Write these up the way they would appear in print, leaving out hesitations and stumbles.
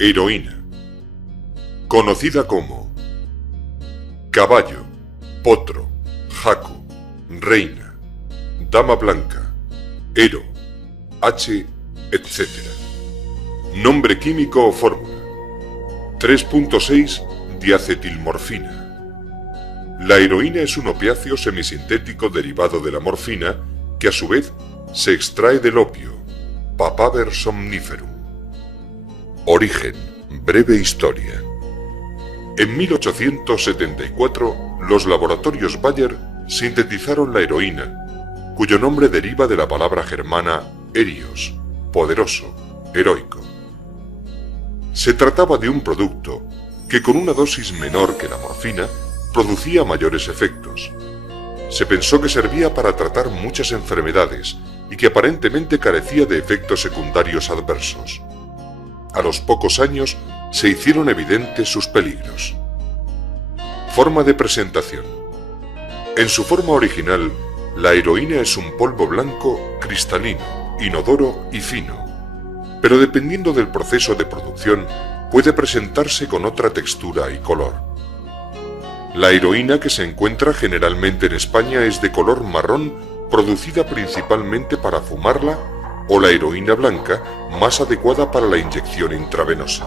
Heroína. Conocida como caballo, potro, jaco, reina, dama blanca, ero, H, etc. Nombre químico o fórmula: 3.6 diacetilmorfina. La heroína es un opiáceo semisintético derivado de la morfina que a su vez se extrae del opio, Papaver somniferum. Origen, breve historia. En 1874, los laboratorios Bayer sintetizaron la heroína, cuyo nombre deriva de la palabra germana erios, poderoso, heroico. Se trataba de un producto que con una dosis menor que la morfina producía mayores efectos. Se pensó que servía para tratar muchas enfermedades y que aparentemente carecía de efectos secundarios adversos. A los pocos años se hicieron evidentes sus peligros. Forma de presentación. En su forma original, la heroína es un polvo blanco cristalino, inodoro y fino, pero dependiendo del proceso de producción puede presentarse con otra textura y color. La heroína que se encuentra generalmente en España es de color marrón, producida principalmente para fumarla, o la heroína blanca, más adecuada para la inyección intravenosa.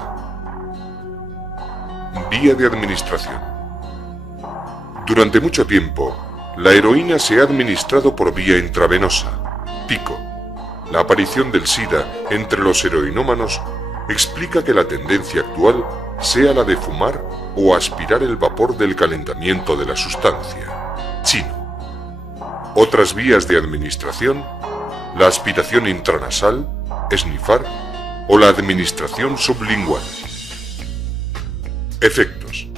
Vía de administración. Durante mucho tiempo, la heroína se ha administrado por vía intravenosa, pico. La aparición del SIDA entre los heroinómanos explica que la tendencia actual sea la de fumar o aspirar el vapor del calentamiento de la sustancia, chino. Otras vías de administración: la aspiración intranasal, esnifar, o la administración sublingual. Efectos.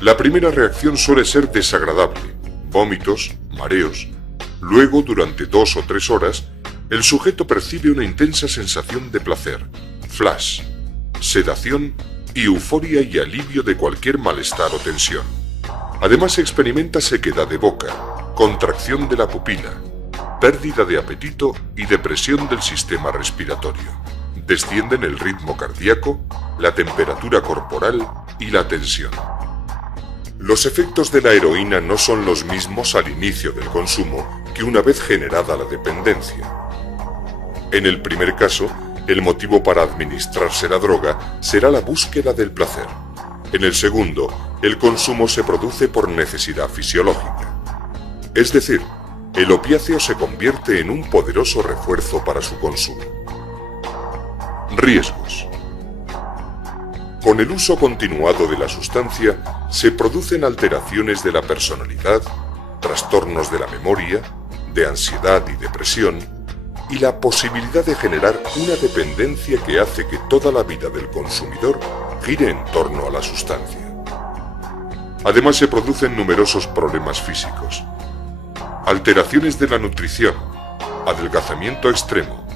La primera reacción suele ser desagradable, vómitos, mareos. Luego, durante 2 o 3 horas, el sujeto percibe una intensa sensación de placer, flash, sedación y euforia y alivio de cualquier malestar o tensión. Además experimenta sequedad de boca, contracción de la pupila, pérdida de apetito y depresión del sistema respiratorio. Descienden el ritmo cardíaco, la temperatura corporal y la tensión. Los efectos de la heroína no son los mismos al inicio del consumo que una vez generada la dependencia. En el primer caso, el motivo para administrarse la droga será la búsqueda del placer. En el segundo, el consumo se produce por necesidad fisiológica. Es decir, el opiáceo se convierte en un poderoso refuerzo para su consumo. Riesgos. Con el uso continuado de la sustancia se producen alteraciones de la personalidad, trastornos de la memoria, de ansiedad y depresión, y la posibilidad de generar una dependencia que hace que toda la vida del consumidor gire en torno a la sustancia. Además se producen numerosos problemas físicos: alteraciones de la nutrición, adelgazamiento extremo,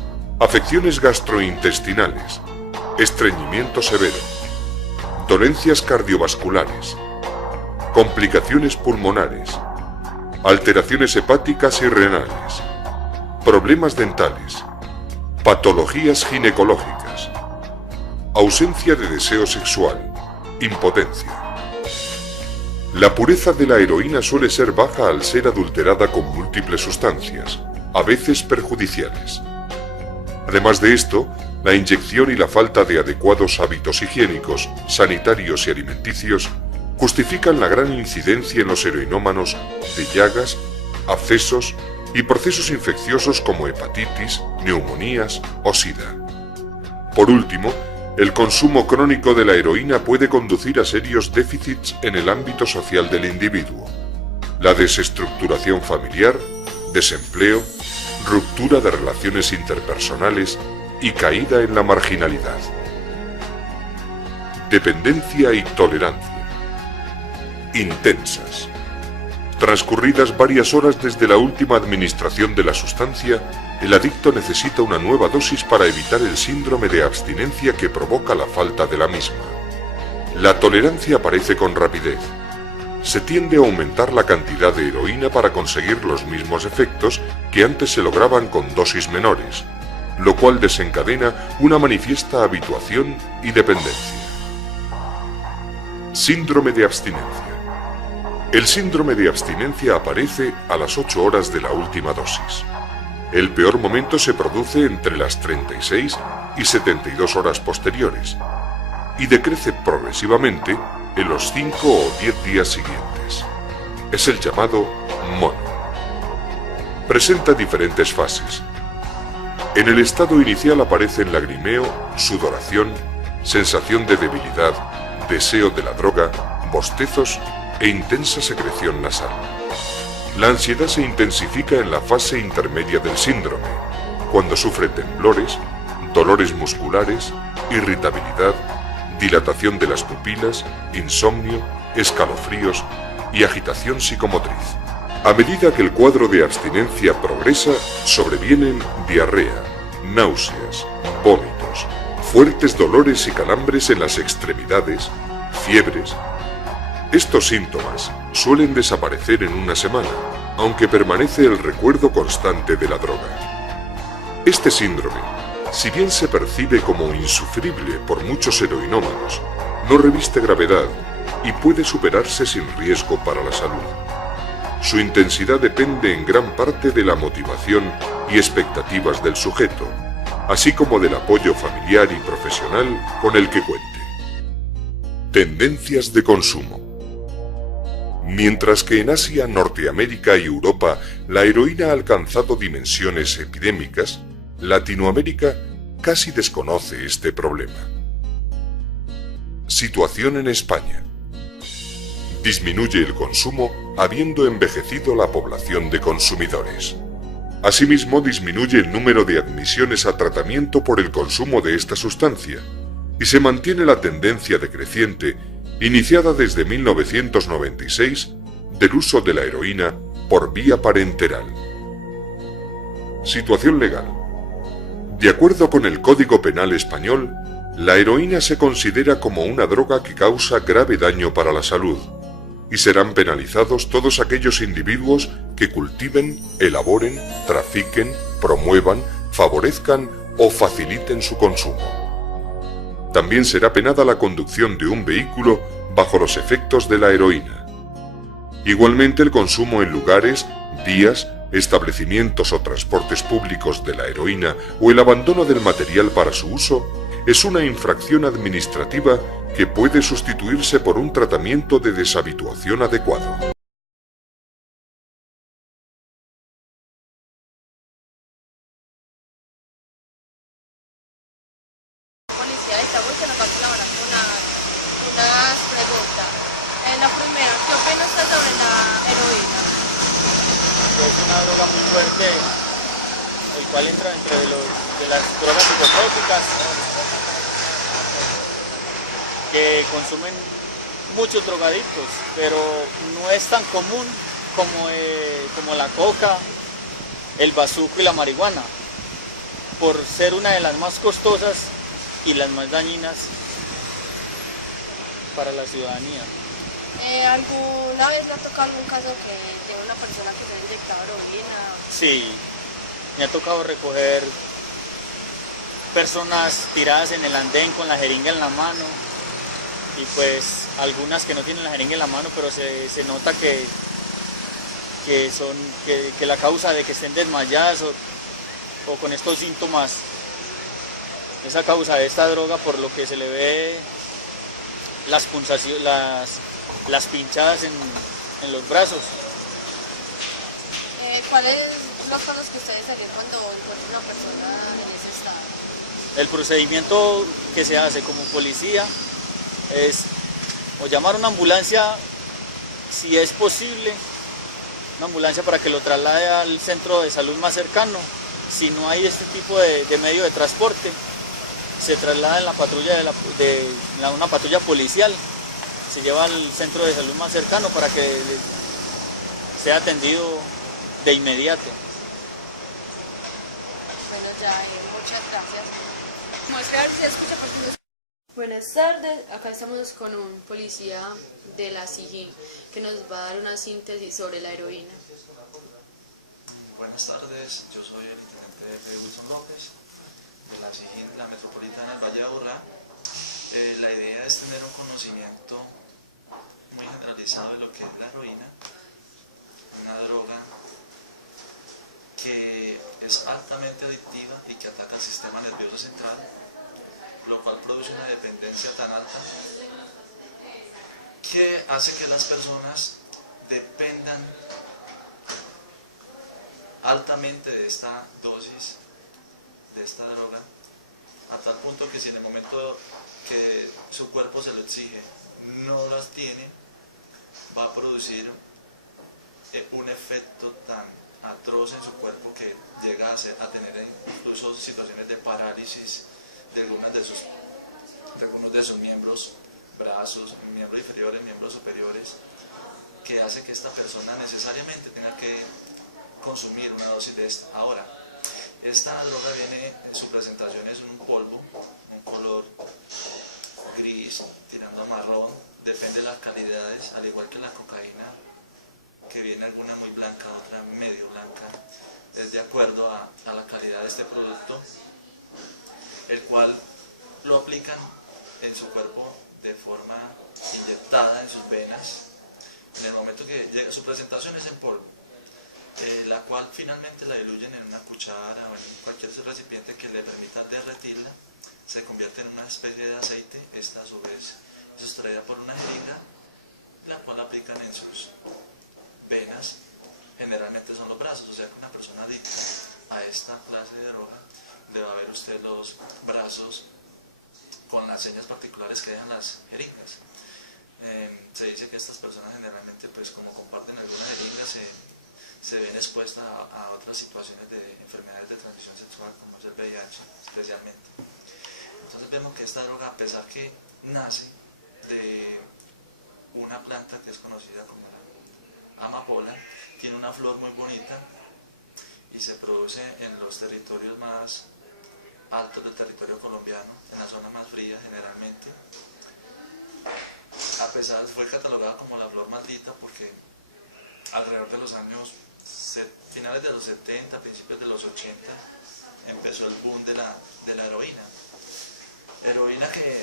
afecciones gastrointestinales, estreñimiento severo, dolencias cardiovasculares, complicaciones pulmonares, alteraciones hepáticas y renales, problemas dentales, patologías ginecológicas, ausencia de deseo sexual, impotencia. La pureza de la heroína suele ser baja al ser adulterada con múltiples sustancias, a veces perjudiciales. Además de esto, la inyección y la falta de adecuados hábitos higiénicos, sanitarios y alimenticios justifican la gran incidencia en los heroinómanos de llagas, abscesos y procesos infecciosos como hepatitis, neumonías o SIDA. Por último, el consumo crónico de la heroína puede conducir a serios déficits en el ámbito social del individuo: la desestructuración familiar, desempleo, ruptura de relaciones interpersonales y caída en la marginalidad. Dependencia y tolerancia. Intensas. Transcurridas varias horas desde la última administración de la sustancia, el adicto necesita una nueva dosis para evitar el síndrome de abstinencia que provoca la falta de la misma. La tolerancia aparece con rapidez. Se tiende a aumentar la cantidad de heroína para conseguir los mismos efectos que antes se lograban con dosis menores, lo cual desencadena una manifiesta habituación y dependencia. Síndrome de abstinencia. El síndrome de abstinencia aparece a las 8 horas de la última dosis. El peor momento se produce entre las 36 y 72 horas posteriores y decrece progresivamente en los 5 o 10 días siguientes. Es el llamado mono. Presenta diferentes fases. En el estado inicial aparecen lagrimeo, sudoración, sensación de debilidad, deseo de la droga, bostezos e intensa secreción nasal. La ansiedad se intensifica en la fase intermedia del síndrome, cuando sufre temblores, dolores musculares, irritabilidad, dilatación de las pupilas, insomnio, escalofríos y agitación psicomotriz. A medida que el cuadro de abstinencia progresa, sobrevienen diarrea, náuseas, vómitos, fuertes dolores y calambres en las extremidades, fiebres. Estos síntomas suelen desaparecer en una semana, aunque permanece el recuerdo constante de la droga. Este síndrome, si bien se percibe como insufrible por muchos heroinómanos, no reviste gravedad y puede superarse sin riesgo para la salud. Su intensidad depende en gran parte de la motivación y expectativas del sujeto, así como del apoyo familiar y profesional con el que cuente. Tendencias de consumo. Mientras que en Asia, Norteamérica y Europa la heroína ha alcanzado dimensiones epidémicas, Latinoamérica casi desconoce este problema. Situación en España. Disminuye el consumo habiendo envejecido la población de consumidores. Asimismo, disminuye el número de admisiones a tratamiento por el consumo de esta sustancia y se mantiene la tendencia decreciente iniciada desde 1996 del uso de la heroína por vía parenteral. Situación legal. De acuerdo con el Código Penal español, la heroína se considera como una droga que causa grave daño para la salud, y serán penalizados todos aquellos individuos que cultiven, elaboren, trafiquen, promuevan, favorezcan o faciliten su consumo. También será penada la conducción de un vehículo bajo los efectos de la heroína. Igualmente el consumo en lugares, días, establecimientos o transportes públicos de la heroína o el abandono del material para su uso es una infracción administrativa que puede sustituirse por un tratamiento de deshabituación adecuado. Policía, estamos que nos van a unas preguntas. La primera, ¿qué opina usted sobre la heroína? Es una droga muy fuerte, el cual entra entre de las drogas psicotrópicas que consumen muchos drogadictos, pero no es tan común como la coca, el bazuco y la marihuana, por ser una de las más costosas y las más dañinas para la ciudadanía. ¿Alguna vez le ha tocado algún caso de una persona que se ha inyectado heroína? Sí, me ha tocado recoger personas tiradas en el andén con la jeringa en la mano, y pues algunas que no tienen la jeringa en la mano, pero se nota que la causa de que estén desmayadas o con estos síntomas es a causa de esta droga, por lo que se le ve las punzaciones, las pinchadas en los brazos. ¿Cuáles son los pasos que ustedes harían cuando encuentran una persona en ese estado? El procedimiento que se hace como policía es o llamar una ambulancia, si es posible, una ambulancia para que lo traslade al centro de salud más cercano. Si no hay este tipo de medio de transporte, se traslada en la patrulla una patrulla policial, se lleva al centro de salud más cercano para que sea atendido de inmediato. Bueno, ya, muchas gracias. Muestra a ver si se escucha porque no. Buenas tardes, acá estamos con un policía de la SIJIN que nos va a dar una síntesis sobre la heroína. Buenas tardes, yo soy el intendente Wilson López, de la SIGIN, la Metropolitana del Valle de Aburrá. La idea es tener un conocimiento muy generalizado de lo que es la heroína, una droga que es altamente adictiva y que ataca el sistema nervioso central, lo cual produce una dependencia tan alta que hace que las personas dependan altamente de esta dosis, de esta droga, a tal punto que si en el momento que su cuerpo se lo exige no las tiene, va a producir un efecto tan atroz en su cuerpo que llega a tener incluso situaciones de parálisis de algunos de sus miembros, brazos, miembros inferiores, miembros superiores, que hace que esta persona necesariamente tenga que consumir una dosis de esta. Ahora, esta droga viene, su presentación es un polvo, un color gris, tirando a marrón, depende de las calidades, al igual que la cocaína, que viene alguna muy blanca, otra medio blanca, es de acuerdo a la calidad de este producto, el cual lo aplican en su cuerpo de forma inyectada en sus venas. En el momento que llega, su presentación es en polvo, la cual finalmente la diluyen en una cuchara o en cualquier recipiente que le permita derretirla, se convierte en una especie de aceite. Esta a su vez es extraída por una jeringa, la cual aplican en sus venas, generalmente son los brazos, o sea que una persona adicta a esta clase de droga le va a ver usted los brazos con las señas particulares que dejan las jeringas. Se dice que estas personas generalmente, pues como comparten algunas jeringas, se ven expuestas a otras situaciones de enfermedades de transmisión sexual, como es el VIH especialmente. Entonces vemos que esta droga, a pesar que nace de una planta que es conocida como la amapola, tiene una flor muy bonita y se produce en los territorios más altos del territorio colombiano, en la zona más fría generalmente. A pesar, fue catalogada como la flor maldita porque alrededor de los años finales de los 70, principios de los 80, empezó el boom de la heroína. Heroína que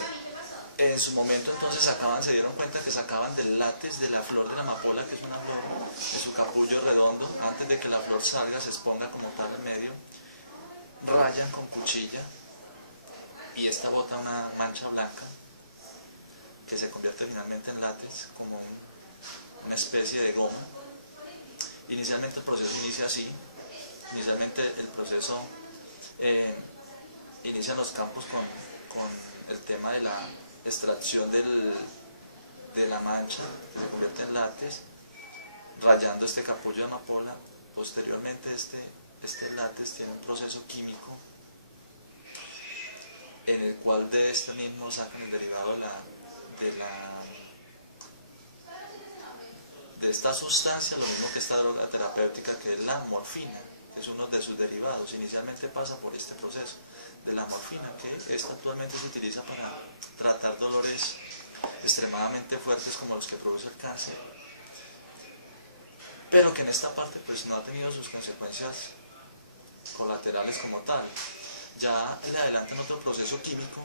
en su momento entonces se dieron cuenta que sacaban del látex de la flor de la amapola, que es una flor de su capullo redondo, antes de que la flor salga, se exponga como tal en medio, rayan con cuchilla y esta bota una mancha blanca que se convierte finalmente en látex, como una especie de goma. Inicialmente el proceso inicia así, inicialmente el proceso inicia en los campos con el tema de la extracción de la mancha, que se convierte en látex, rayando este capullo de amapola. Posteriormente este látex tiene un proceso químico en el cual de este mismo sacan el derivado de esta sustancia, lo mismo que esta droga terapéutica, que es la morfina, que es uno de sus derivados. Inicialmente pasa por este proceso de la morfina, que esta actualmente se utiliza para tratar dolores extremadamente fuertes como los que produce el cáncer, pero que en esta parte pues no ha tenido sus consecuencias colaterales como tal. Ya le adelantan otro proceso químico,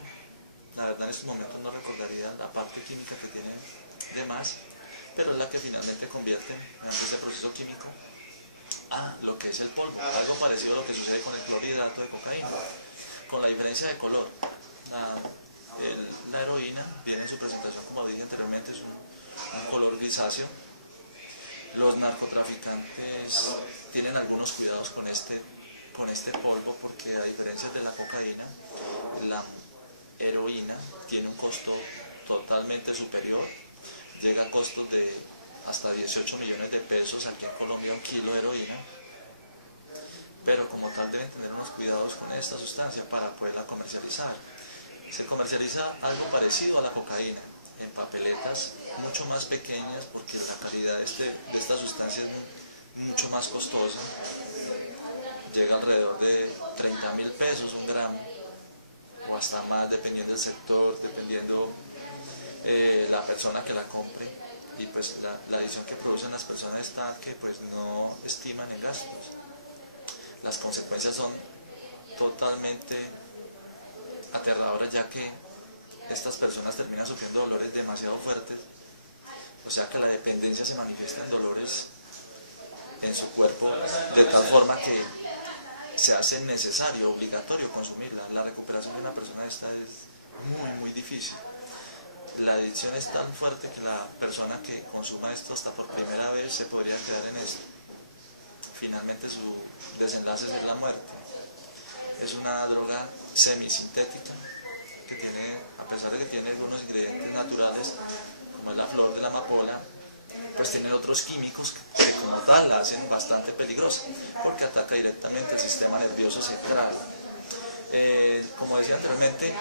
la verdad en estos momentos no recordaría la parte química que tiene de más, pero es la que finalmente convierte mediante ese proceso químico a lo que es el polvo, algo parecido a lo que sucede con el clorhidrato de cocaína, con la diferencia de color. La heroína viene en su presentación, como dije anteriormente, es un color grisáceo. Los narcotraficantes tienen algunos cuidados con este polvo, porque a diferencia de la cocaína, la heroína tiene un costo totalmente superior, llega a costos de hasta 18 millones de pesos aquí en Colombia un kilo de heroína, pero como tal deben tener unos cuidados con esta sustancia para poderla comercializar. Se comercializa algo parecido a la cocaína, en papeletas mucho más pequeñas, porque la calidad de esta sustancia es mucho más costosa, llega alrededor de 30.000 pesos un gramo, o hasta más dependiendo del sector, dependiendo la persona que la compre, y pues la adicción que producen las personas está que pues no estiman en gastos. las consecuencias son totalmente aterradoras, ya que estas personas terminan sufriendo dolores demasiado fuertes, o sea que la dependencia se manifiesta en dolores en su cuerpo de tal forma que se hace necesario, obligatorio consumirla. La recuperación de una persona esta es muy difícil. La adicción es tan fuerte que la persona que consuma esto hasta por primera vez se podría quedar en esto. Finalmente su desenlace es la muerte. Es una droga semisintética que tiene, a pesar de que tiene algunos ingredientes naturales, como es la flor de la amapola, pues tiene otros químicos que como tal la hacen bastante peligrosa, porque ataca directamente el sistema nervioso central. Como decía anteriormente,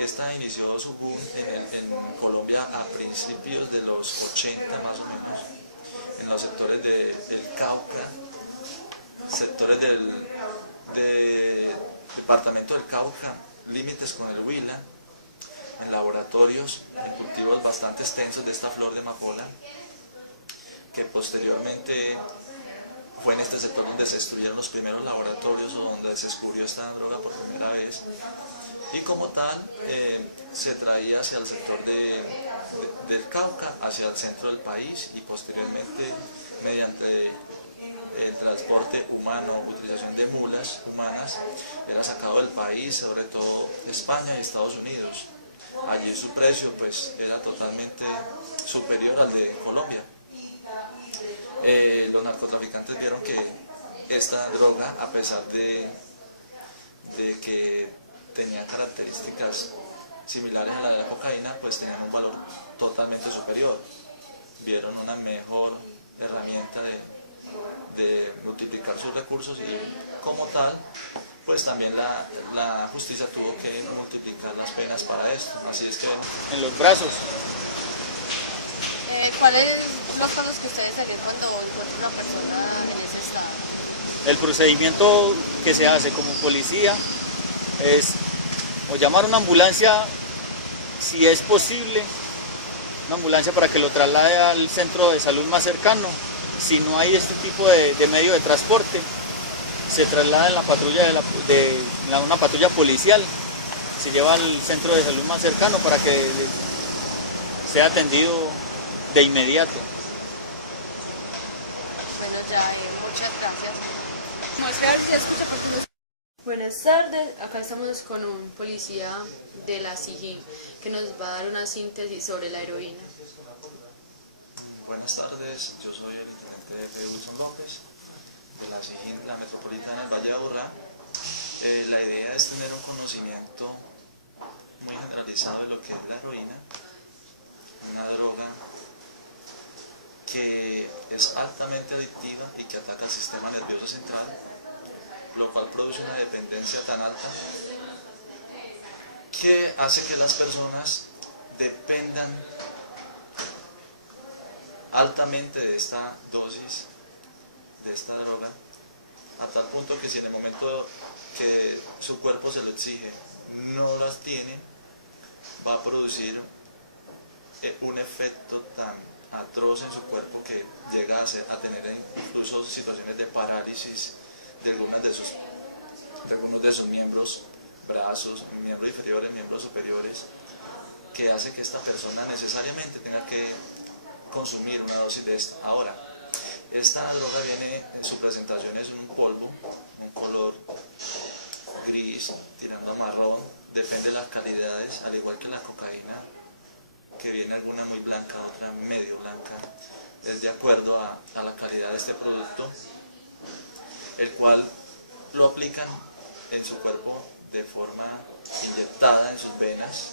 esta inició su boom en Colombia a principios de los 80 más o menos, en los sectores del Cauca, sectores del departamento del Cauca, límites con el Huila, en laboratorios, en cultivos bastante extensos de esta flor de amapola, que posteriormente fue en este sector donde se destruyeron los primeros laboratorios o donde se descubrió esta droga por primera vez, y como tal se traía hacia el sector del Cauca, hacia el centro del país, y posteriormente mediante el transporte humano, utilización de mulas humanas, era sacado del país, sobre todo España y Estados Unidos. Allí su precio pues era totalmente superior al de Colombia. Los narcotraficantes vieron que esta droga, a pesar de que tenía características similares a la de la cocaína, pues tenían un valor totalmente superior. Vieron una mejor herramienta de multiplicar sus recursos, y como tal, pues también la justicia tuvo que multiplicar las penas para esto. Así es que En los brazos. ¿Cuáles los pasos que ustedes harían cuando encuentran una persona en ese estado? El procedimiento que se hace como policía es o llamar a una ambulancia, si es posible, una ambulancia para que lo traslade al centro de salud más cercano. Si no hay este tipo de medio de transporte, se traslada en la patrulla una patrulla policial, se lleva al centro de salud más cercano para que sea atendido de inmediato. Bueno, ya, muchas gracias. Muestra a ver si se escucha porque no. Buenas tardes, acá estamos con un policía de la SIJIN que nos va a dar una síntesis sobre la heroína. buenas tardes, yo soy el intendente Wilson López de la SIJIN, la Metropolitana del Valle de Aburrá. La idea es tener un conocimiento muy generalizado de lo que es la heroína, una droga que es altamente adictiva y que ataca el sistema nervioso central, lo cual produce una dependencia tan alta que hace que las personas dependan altamente de esta dosis, de esta droga, a tal punto que si en el momento que su cuerpo se lo exige no las tiene, va a producir un efecto tan atroz en su cuerpo que llega a tener incluso situaciones de parálisis de algunos de sus miembros, brazos, miembros inferiores, miembros superiores, que hace que esta persona necesariamente tenga que consumir una dosis de esta. Ahora, esta droga viene en su presentación, es un polvo, un color gris, tirando a marrón, depende de las calidades, al igual que la cocaína, que viene alguna muy blanca, otra medio blanca, es de acuerdo a la calidad de este producto, el cual lo aplican en su cuerpo de forma inyectada en sus venas.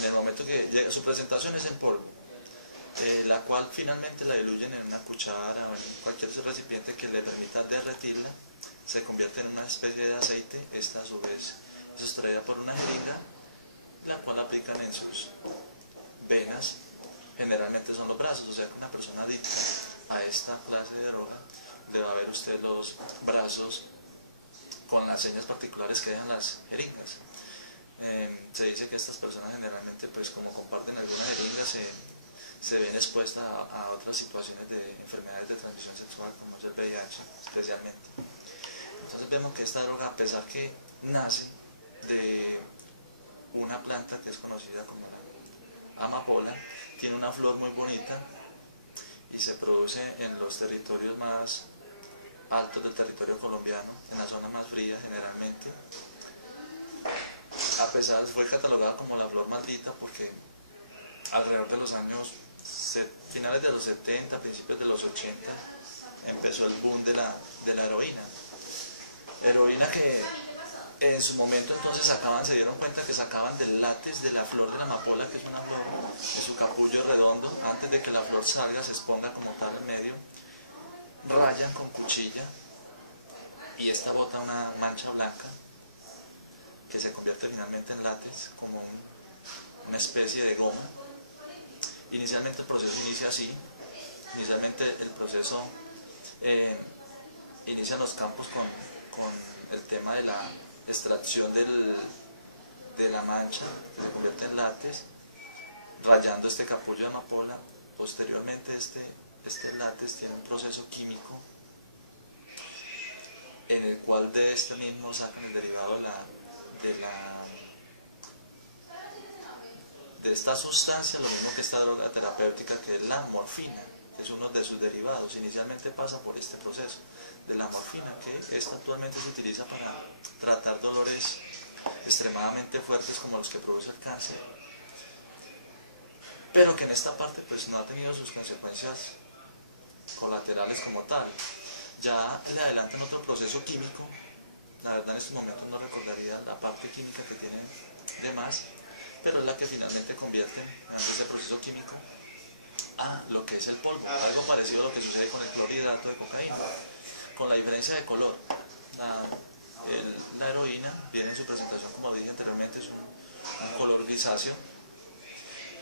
En el momento que llega, su presentación es en polvo, la cual finalmente la diluyen en una cuchara o en cualquier recipiente que le permita derretirla, se convierte en una especie de aceite. Esta a su vez es extraída por una jeringa, la cual aplican en sus venas, generalmente son los brazos, o sea que una persona adicta a esta clase de droga le va a ver usted los brazos con las señas particulares que dejan las jeringas. Se dice que estas personas generalmente, pues como comparten alguna jeringa, se ven expuestas a otras situaciones de enfermedades de transmisión sexual, como es el VIH especialmente. Entonces vemos que esta droga, a pesar que nace de una planta que es conocida como la amapola, tiene una flor muy bonita y se produce en los territorios más altos del territorio colombiano, en la zona más fría generalmente. A pesar, fue catalogada como la flor maldita porque alrededor de los años finales de los 70, principios de los 80, empezó el boom de la heroína. Heroína que en su momento entonces se dieron cuenta que sacaban del látex de la flor de la amapola, que es una flor de su capullo redondo, antes de que la flor salga, se exponga como tal en medio, rayan con cuchilla y esta bota una mancha blanca que se convierte finalmente en látex, como una especie de goma. Inicialmente el proceso inicia así, inicialmente el proceso inicia en los campos con el tema de la extracción de la mancha, que se convierte en látex, rayando este capullo de amapola. Posteriormente este látex tiene un proceso químico en el cual de este mismo sacan el derivado de esta sustancia, lo mismo que esta droga terapéutica, que es la morfina, que es uno de sus derivados. Inicialmente pasa por este proceso de la morfina, que esta actualmente se utiliza para tratar dolores extremadamente fuertes como los que produce el cáncer, pero que en esta parte pues no ha tenido sus consecuencias colaterales como tal. Ya le adelantan otro proceso químico, la verdad en este momento no recordaría la parte química que tiene de más, pero es la que finalmente convierte mediante ese proceso químico a lo que es el polvo, algo parecido a lo que sucede con el clorhidrato de cocaína, con la diferencia de color. La heroína viene en su presentación, como dije anteriormente, es un color grisáceo.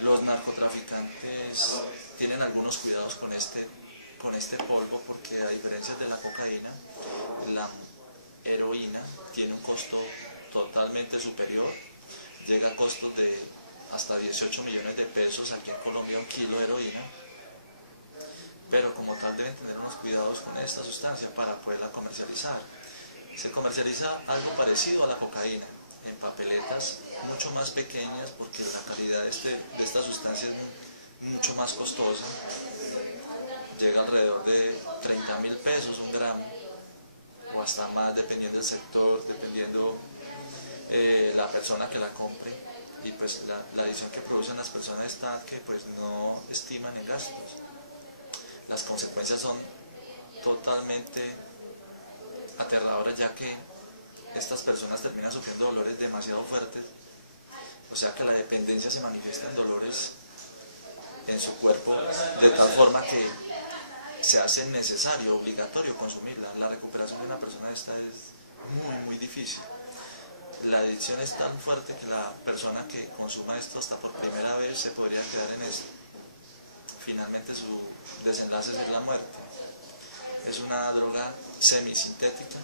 Los narcotraficantes tienen algunos cuidados con este polvo, porque a diferencia de la cocaína, la heroína tiene un costo totalmente superior, llega a costos de hasta 18 millones de pesos aquí en Colombia un kilo de heroína, pero como tal deben tener unos cuidados con esta sustancia para poderla comercializar. Se comercializa algo parecido a la cocaína, en papeletas mucho más pequeñas, porque la calidad de esta sustancia es mucho más costosa, llega alrededor de 30.000 pesos un gramo, o hasta más dependiendo del sector, dependiendo la persona que la compre, y pues la adicción que producen las personas está que pues no estiman en gastos. Las consecuencias son totalmente aterradoras, ya que estas personas terminan sufriendo dolores demasiado fuertes, o sea que la dependencia se manifiesta en dolores en su cuerpo, de tal forma que se hace necesario, obligatorio consumirla. La recuperación de una persona esta es muy difícil. La adicción es tan fuerte que la persona que consuma esto hasta por primera vez se podría quedar en esto. Finalmente su desenlace es la muerte. Es una droga semisintética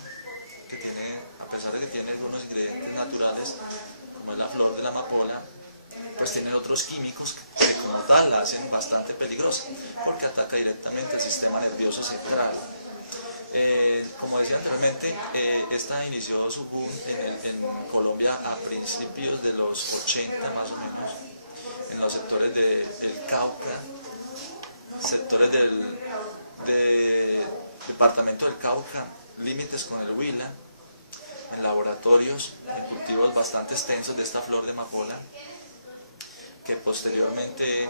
que tiene, a pesar de que tiene algunos ingredientes naturales, como es la flor de la amapola, pues tiene otros químicos que como tal la hacen bastante peligrosa, porque ataca directamente el sistema nervioso central. Como decía anteriormente, esta inició su boom en Colombia a principios de los 80 más o menos, en los sectores del Cauca, sectores del departamento del Cauca, límites con el Huila, en laboratorios, en cultivos bastante extensos de esta flor de amapola, que posteriormente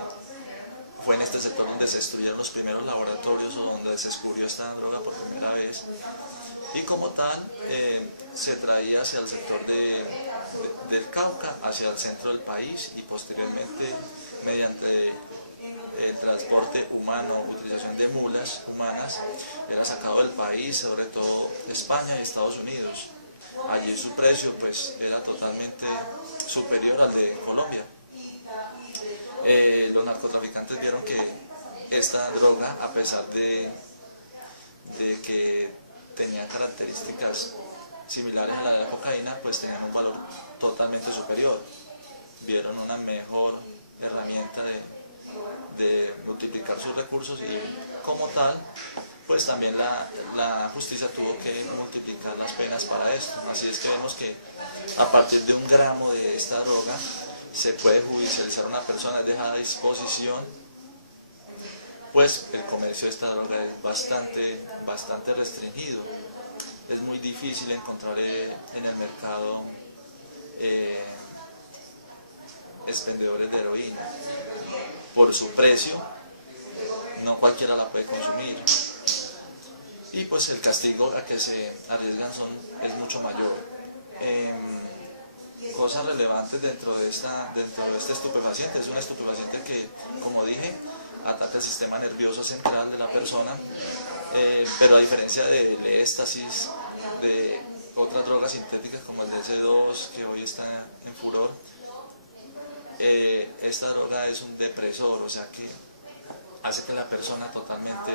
fue en este sector donde se destruyeron los primeros laboratorios, o donde se descubrió esta droga por primera vez, y como tal se traía hacia el sector del Cauca, hacia el centro del país, y posteriormente mediante el transporte humano, utilización de mulas humanas, era sacado del país, sobre todo de España y Estados Unidos. Allí su precio pues era totalmente superior al de Colombia. Los narcotraficantes vieron que esta droga, a pesar de que tenía características similares a la de la cocaína, pues tenían un valor totalmente superior. Vieron una mejor herramienta de multiplicar sus recursos, y como tal pues también la justicia tuvo que multiplicar las penas para esto. Así es que vemos que a partir de 1 gramo de esta droga se puede judicializar a una persona, es dejada a disposición, pues el comercio de esta droga es bastante restringido. Es muy difícil encontrar en el mercado expendedores de heroína. Por su precio, no cualquiera la puede consumir. Y pues el castigo a que se arriesgan es mucho mayor. Cosas relevantes dentro de este estupefaciente: es un estupefaciente que, como dije, ataca el sistema nervioso central de la persona, pero a diferencia del éxtasis, de otras drogas sintéticas como el DC2, que hoy está en furor, esta droga es un depresor, o sea que hace que la persona totalmente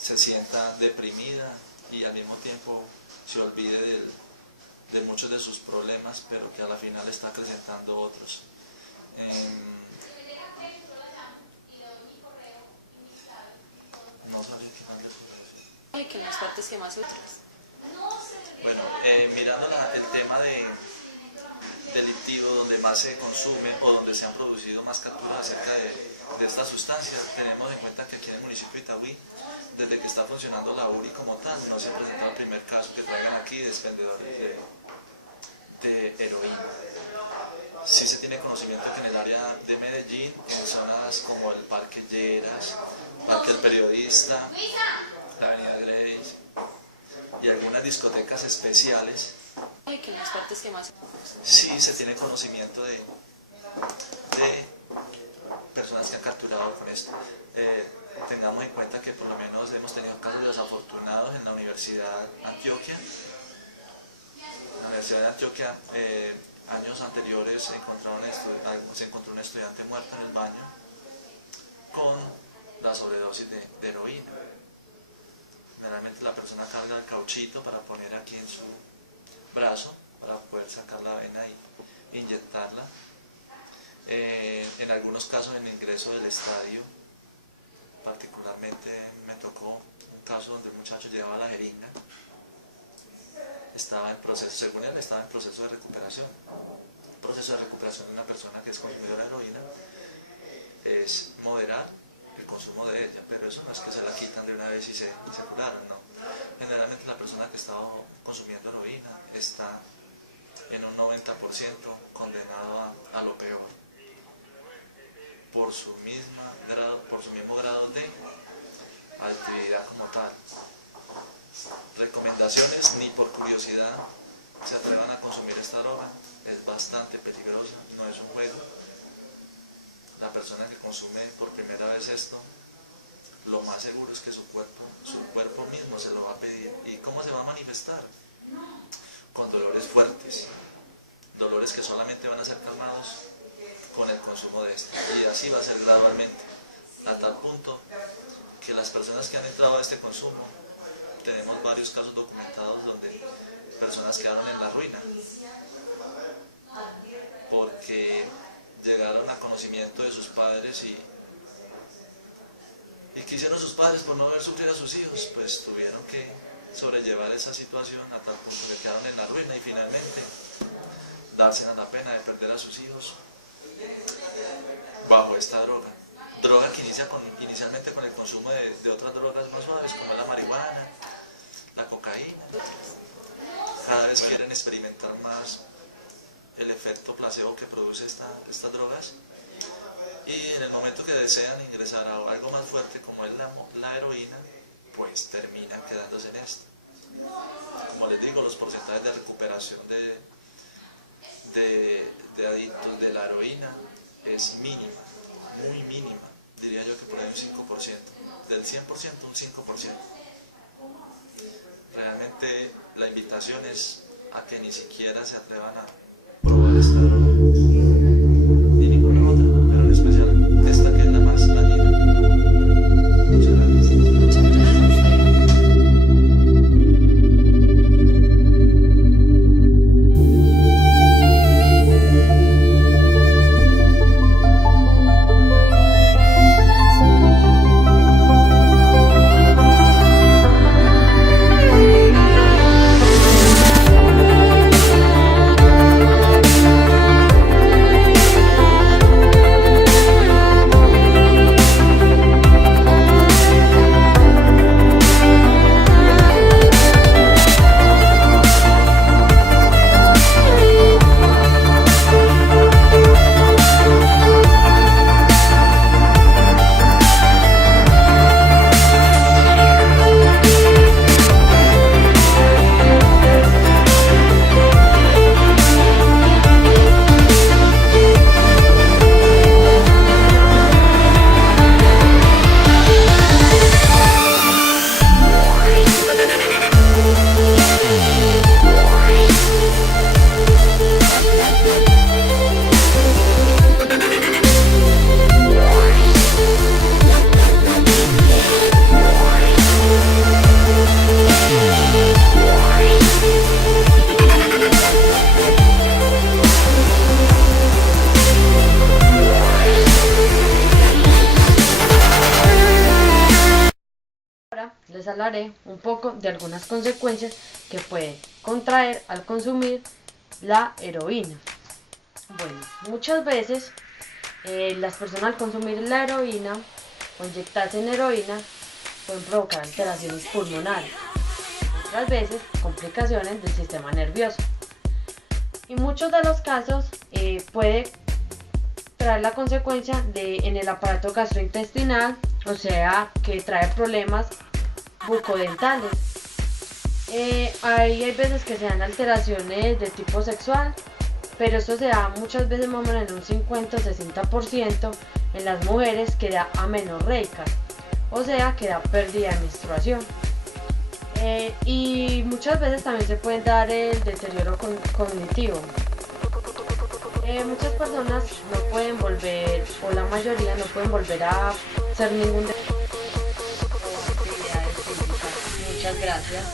se sienta deprimida y al mismo tiempo se olvide de muchos de sus problemas, pero que a la final está acrecentando otros. No sabía qué más les puedo decir. ¿Y qué las partes que más útiles? Bueno, mirando el tema delictivo, donde más se consume o donde se han producido más capturas acerca de esta sustancia, tenemos en cuenta que aquí en el municipio de Itagüí, desde que está funcionando la URI como tal, no se ha presentado el primer caso que traigan aquí de expendedores de heroína. Sí se tiene conocimiento que en el área de Medellín, en zonas como el Parque Lleras, Parque El Periodista, la Avenida Grace y algunas discotecas especiales, ¿Y qué las partes que más? sí se tiene conocimiento de personas que han capturado con esto. Tengamos en cuenta que por lo menos hemos tenido casos desafortunados en la Universidad de Antioquia. La Universidad de Antioquia, años anteriores se encontró un estudiante muerto en el baño con la sobredosis de heroína. Generalmente la persona carga el cauchito para poner aquí en su brazo para poder sacar la vena y inyectarla. En algunos casos en el ingreso del estadio, particularmente me tocó un caso donde el muchacho llevaba la jeringa, estaba en proceso, según él estaba en proceso de recuperación. El proceso de recuperación de una persona que es consumidora de heroína es moderar el consumo de ella, pero eso no es que se la quitan de una vez y se curaron, no. Generalmente la persona que está consumiendo heroína está en un 90% condenado a lo peor, por su mismo grado de actividad como tal. Recomendaciones: ni por curiosidad se atrevan a consumir esta droga, es bastante peligrosa, no es un juego. La persona que consume por primera vez esto, lo más seguro es que su cuerpo mismo se lo va a pedir. ¿Y cómo se va a manifestar? Con dolores fuertes, dolores que solamente van a ser calmados con el consumo de esto, y así va a ser gradualmente, a tal punto que las personas que han entrado a este consumo, tenemos varios casos documentados donde personas quedaron en la ruina porque llegaron a conocimiento de sus padres y ¿qué hicieron sus padres por no ver sufrir a sus hijos? Pues tuvieron que sobrellevar esa situación a tal punto que quedaron en la ruina y finalmente darse a la pena de perder a sus hijos bajo esta droga que inicia inicialmente con el consumo de otras drogas más suaves como la marihuana, la cocaína. Cada vez quieren experimentar más el efecto placebo que produce estas drogas, y en el momento que desean ingresar a algo más fuerte como es la heroína, pues terminan quedándose en esto. Como les digo, los porcentajes de recuperación de adictos de la heroína es mínima, muy mínima, diría yo que por ahí un 5%, del 100% un 5%. Realmente la invitación es a que ni siquiera se atrevan a probar esta droga, ni ninguna otra, pero en especial esta que es la más dañina. Muchas gracias. hablaré un poco de algunas consecuencias que puede contraer al consumir la heroína. Bueno, muchas veces las personas al consumir la heroína o inyectarse en heroína pueden provocar alteraciones pulmonares, otras veces complicaciones del sistema nervioso. En muchos de los casos puede traer la consecuencia en el aparato gastrointestinal, o sea que trae problemas bucodentales. Hay veces que se dan alteraciones de tipo sexual, pero esto se da muchas veces más o menos en un 50 o 60% en las mujeres que da amenorreicas, o sea que da pérdida de menstruación. Y muchas veces también se puede dar el deterioro cognitivo. Muchas personas no pueden volver, o la mayoría no pueden volver a hacer ningún actividades físicas. Muchas gracias.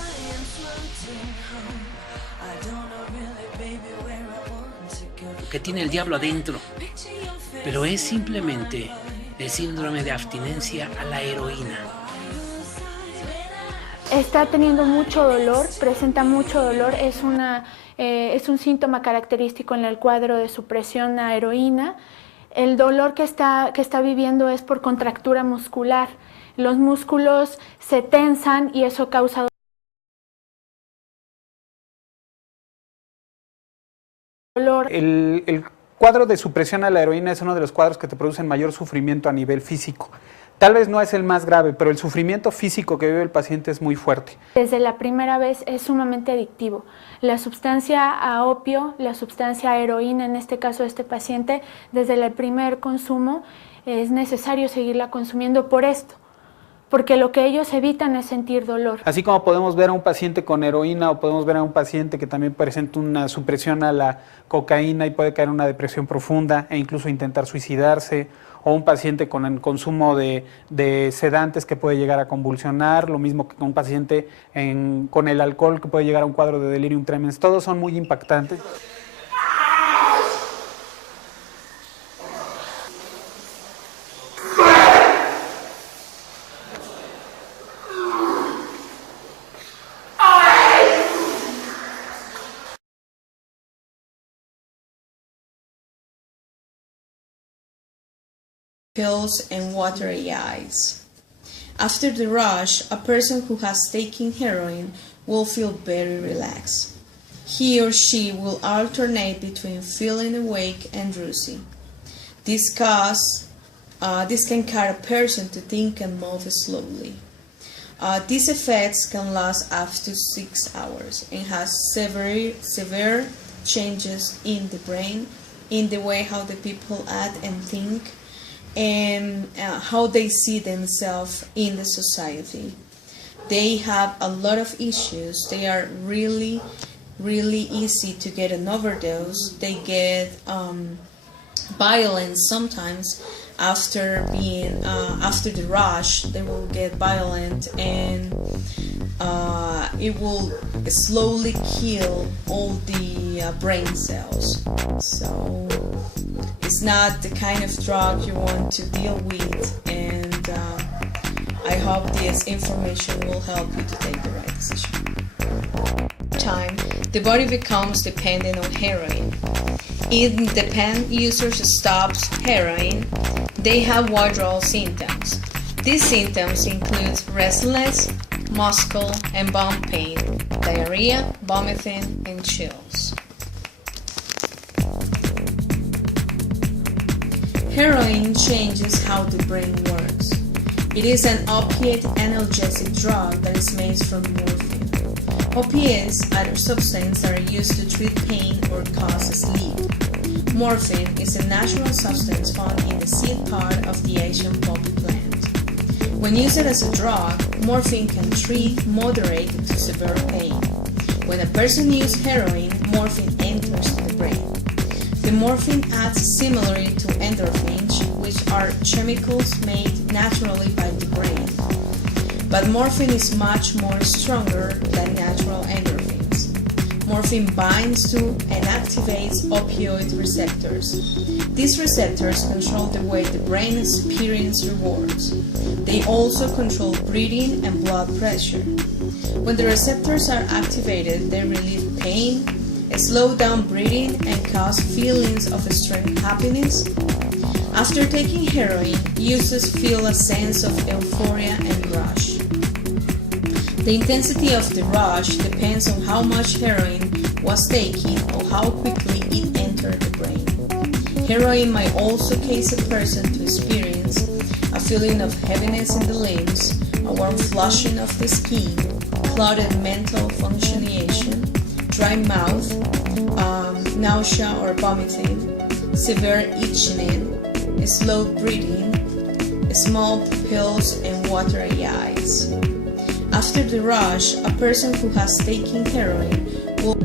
Que tiene el diablo adentro, pero es simplemente el síndrome de abstinencia a la heroína. Está teniendo mucho dolor, presenta mucho dolor, es un síntoma característico en el cuadro de supresión a heroína. El dolor que está viviendo es por contractura muscular. Los músculos se tensan y eso causa dolor. El cuadro de supresión a la heroína es uno de los cuadros que te producen mayor sufrimiento a nivel físico. Tal vez no es el más grave, pero el sufrimiento físico que vive el paciente es muy fuerte. Desde la primera vez es sumamente adictivo. La sustancia a opio, la sustancia a heroína, en este caso de este paciente, desde el primer consumo es necesario seguirla consumiendo por esto, porque lo que ellos evitan es sentir dolor. Así como podemos ver a un paciente con heroína o podemos ver a un paciente que también presenta una supresión a la cocaína y puede caer en una depresión profunda e incluso intentar suicidarse, o un paciente con el consumo de sedantes que puede llegar a convulsionar, lo mismo que un paciente con el alcohol que puede llegar a un cuadro de delirium tremens. Todos son muy impactantes. Pills and watery eyes. After the rush, a person who has taken heroin will feel very relaxed. He or she will alternate between feeling awake and drowsy. This can cause a person to think and move slowly. These effects can last up to 6 hours and has severe changes in the brain, in the way how the people act and think, and how they see themselves in the society. They have a lot of issues. They are really easy to get an overdose. They get violent sometimes after the rush. They will get violent, and it will slowly kill all the brain cells. So it's not the kind of drug you want to deal with, and I hope this information will help you to take the right decision. Time, the body becomes dependent on heroin. If the pen user stops heroin, they have withdrawal symptoms. These symptoms include restlessness, muscle and bone pain, diarrhea, vomiting, and chills. Heroin changes how the brain works. It is an opiate analgesic drug that is made from morphine. Opiates are substances that are used to treat pain or cause sleep. Morphine is a natural substance found in the seed part of the Asian poppy plant. When used as a drug, morphine can treat moderate to severe pain. When a person uses heroin, morphine enters the brain. The morphine acts similarly to endorphins, which are chemicals made naturally by the brain. But morphine is much more stronger than natural endorphins. Morphine binds to and activates opioid receptors. These receptors control the way the brain experiences rewards. They also control breathing and blood pressure. When the receptors are activated, they relieve pain, slow down breathing, and cause feelings of extreme happiness. After taking heroin, users feel a sense of euphoria and rush. The intensity of the rush depends on how much heroin was taken or how quickly it entered the brain. Heroin might also cause a person to experience a feeling of heaviness in the limbs, a warm flushing of the skin, clouded mental functionation, dry mouth, nausea or vomiting, severe itching, slow breathing, small pupils, and watery eyes. After the rush, a person who has taken heroin will